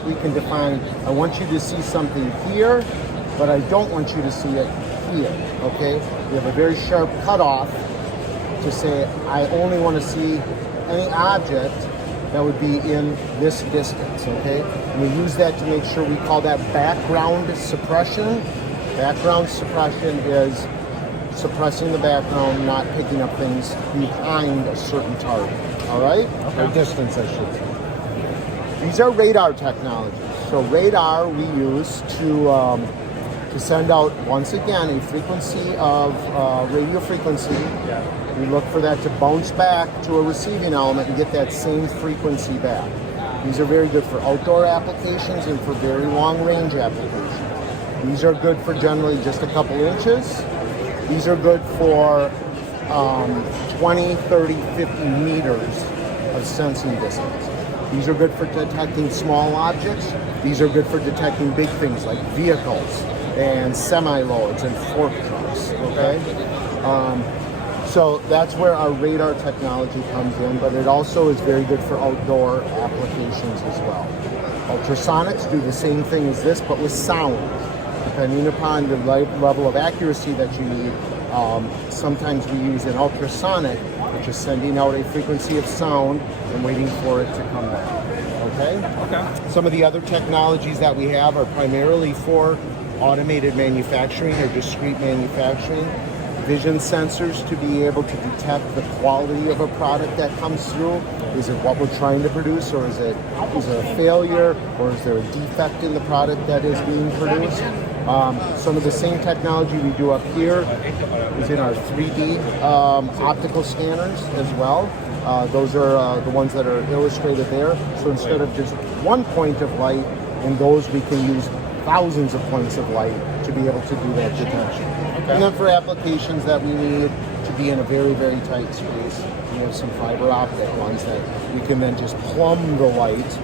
We can define, I want you to see something here, but I don't want you to see it here, okay? We have a very sharp cutoff to say, I only want to see any object that would be in this distance, okay? And we use that to make sure, we call that background suppression. Background suppression is suppressing the background, not picking up things behind a certain target, all right? Okay. Or distance, I should say. These are radar technologies. So radar we use to send out, once again, a frequency of radio frequency. Yeah. We look for that to bounce back to a receiving element and get that same frequency back. These are very good for outdoor applications and for very long range applications. These are good for generally just a couple inches. These are good for 20, 30, 50 meters of sensing distance. These are good for detecting small objects. These are good for detecting big things like vehicles and semi-loads and fork trucks, okay? So that's where our radar technology comes in, but it also is very good for outdoor applications as well. Ultrasonics do the same thing as this, but with sound. Depending upon the level of accuracy that you need, sometimes we use an ultrasonic, which is sending out a frequency of sound and waiting for it to come back, okay? Okay. Some of the other technologies that we have are primarily for automated manufacturing or discrete manufacturing. Vision sensors to be able to detect the quality of a product that comes through. Is it what we're trying to produce, or is it a failure, or is there a defect in the product that is being produced? Some of the same technology we do up here is in our 3D optical scanners as well. Those are the ones that are illustrated there. So instead of just one point of light, in those we can use thousands of points of light to be able to do that detection. Okay. And then for applications that we need to be in a very, very tight space, we have some fiber optic ones that we can then just plumb the light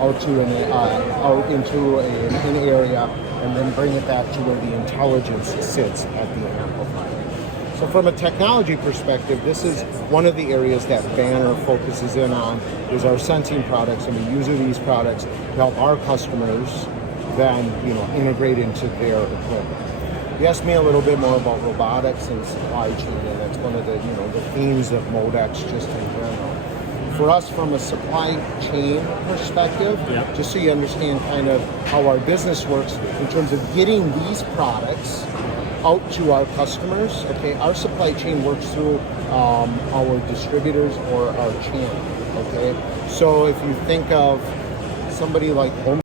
out to out into an area and then bring it back to where the intelligence sits at the amplifier. So from a technology perspective, this is one of the areas that Banner focuses in on, is our sensing products, and we use these products to help our customers then, integrate into their equipment. You asked me a little bit more about robotics and supply chain, and that's one of the, the themes of modex just in general. For us, from a supply chain perspective, just so you understand kind of how our business works in terms of getting these products out to our customers, okay, our supply chain works through our distributors or our channel, okay? So if you think of somebody like Home